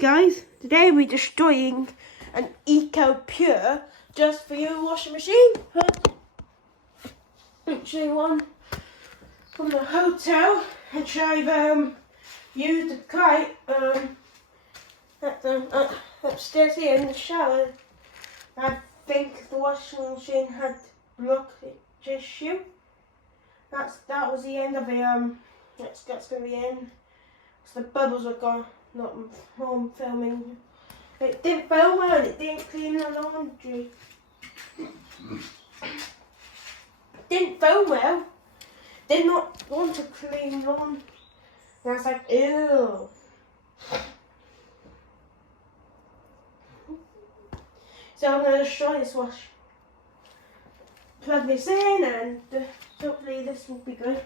Guys, today we're destroying an Eco-Pure Just For You washing machine. Actually one from the hotel, which I've used the kite at the upstairs here in the shower. I think the washing machine had blockage issue. That was the end of the that's gonna be the end. So the bubbles are gone. Not home filming. It didn't film well and it didn't clean the laundry. Didn't film well. Did not want to clean laundry. And I was like, ew. So I'm going to destroy this wash. Plug this in and hopefully this will be good.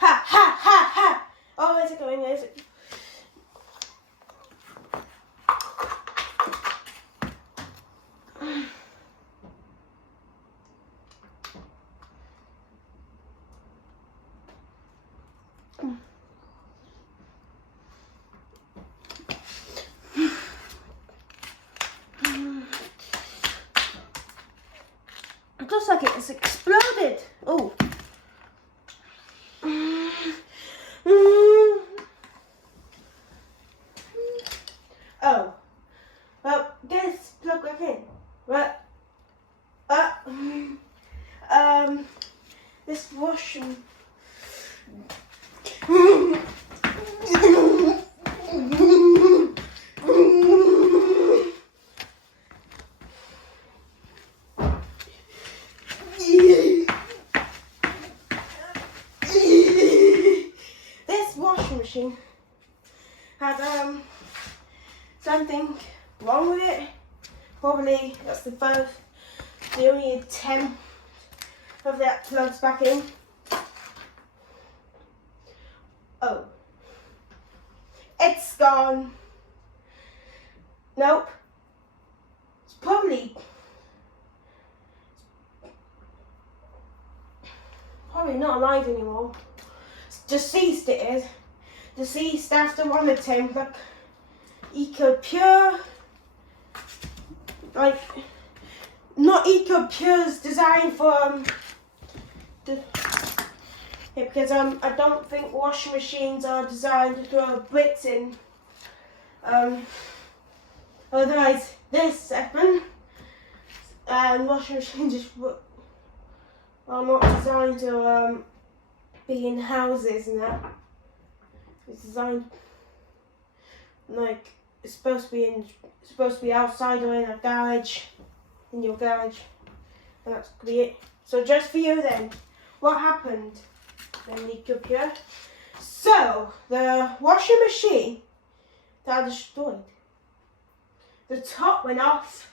Ha ha ha ha! Oh, where's it going? Where's it? It looks like it's exploded. Oh. Oh. Well, get this plug back in. Right. This washing. This washing machine had something wrong with it. Probably that's the only attempt of that plugs back in. Oh, it's gone. Nope. It's probably not alive anymore. It's deceased, it is. Deceased after one attempt. Like Eco-Pure. Like, not Eco-Pure's designed for because I don't think washing machines are designed to throw bricks in. Otherwise this happened. And washing machines just are not designed to be in houses and that. It's designed like it's supposed to be outside or in a garage, in your garage, and that's gonna be it. So just for you then, what happened? Then Eco-Pure. So the washing machine that I destroyed. The top went off.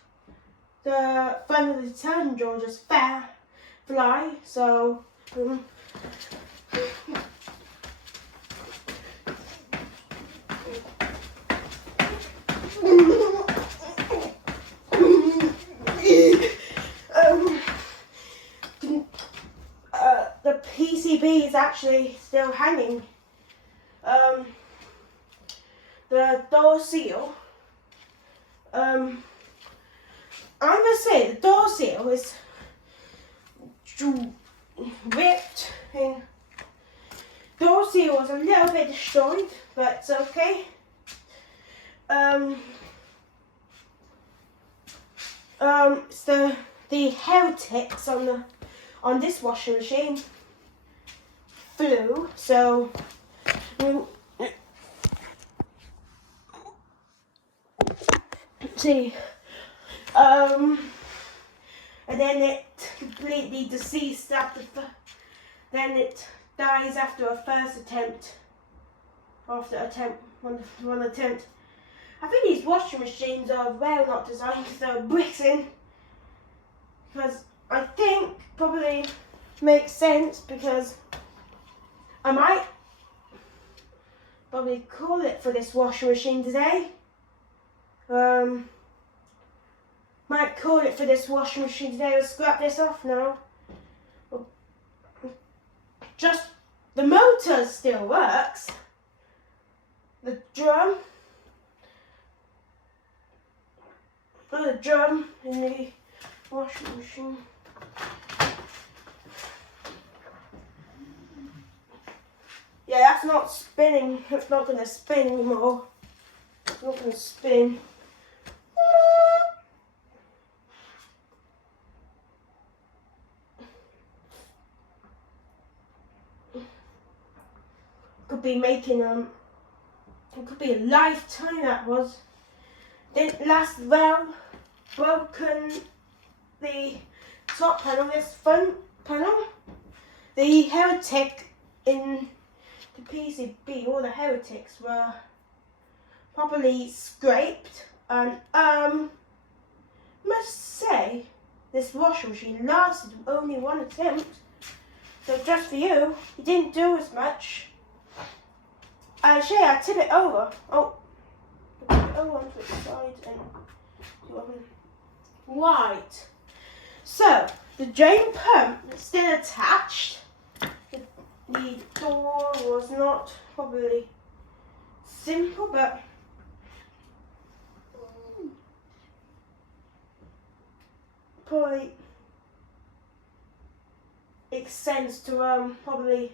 The front of the detergent drawer just fly. So. The PCB is actually still hanging. The door seal. I must say the door seal is ripped. And door seal was a little bit destroyed, but it's okay. It's the hair tips on this washing machine flew, so see, and then it completely deceased then it dies after a first attempt. One attempt. I think these washing machines are well not designed to throw bricks in. Because I think probably makes sense because I might probably call it for this washing machine today. Might call it for this washing machine today. We'll scrap this off now. Just the motor still works. The drum. Oh, the drum in the washing machine. Yeah, that's not spinning. It's not going to spin anymore. It's not going to spin. Could be making it could be a lifetime that was. Didn't last well. Broken the top panel, this front panel. The heretic in the PCB, all the heretics were properly scraped, and must say this washing machine lasted only one attempt. So just for you, you didn't do as much. Actually, I tip it over. Oh, tip it over onto its side and do it. Right. So the drain pump is still attached. The door was not probably simple, but probably makes sense to probably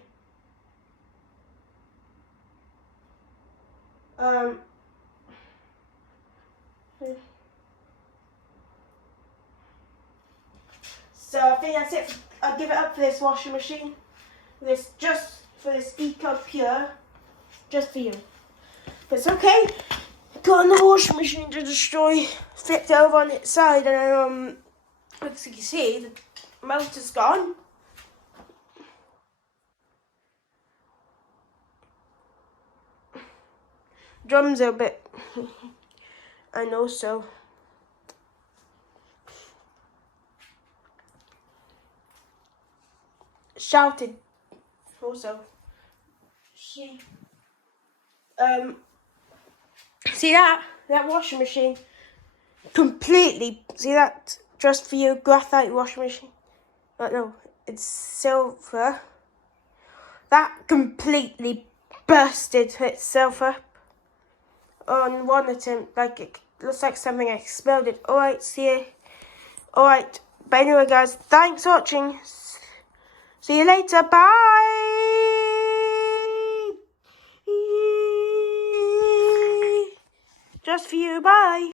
so I think that's it. I'll give it up for this washing machine. Just for this Eco Pure, just for you. But it's okay. Got another washing machine to destroy. Flipped over on its side, and as you can see, the motor's gone. Drums are a bit, I know so. Shouted also. See that washing machine completely, see that, just for you, graphite washing machine. Oh no, it's silver. That completely busted itself up on one attempt, like it looks like something exploded. Alright, see you. Alright, but anyway guys, thanks for watching. See you later, bye! Just for you, bye!